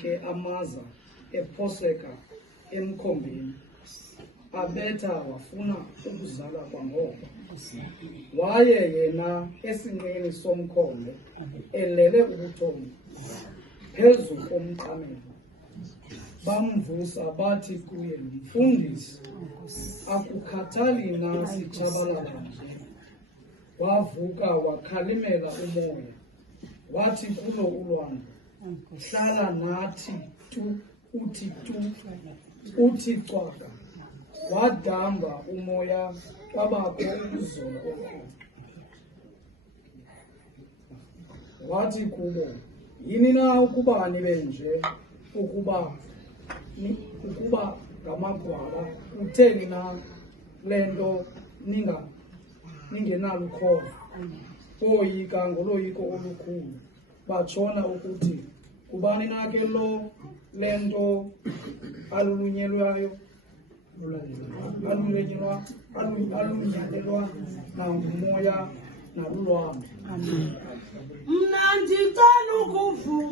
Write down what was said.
ke amaza ephoseka emkhombeni, abetha wafuna ukuzala kwangoko. Waye yena esinqeni somkhombe elele ubuthongo phezu komqamelo. Bamvusa bathi kuye, Mfundisi, akukhathali na sitshabalala nje? Wavuka wakhalimela umoya, wathi kulo ulwandle, hlala nathi tu, uthi tu, uthi cwaka. Wadamba umoya, kwabakho ukuzola okukhulu. Wathi kubo, yini na ukuba nibe nje, ukuba ngamagwala? Kutheni na le nto ningenalukhovo? Boyika ngoloyiko olukhulu, batshona ukuthi, kubani na ke le nto alulunyelwayo nangumoya nalulwandle. Mna ndicela ukuvuma.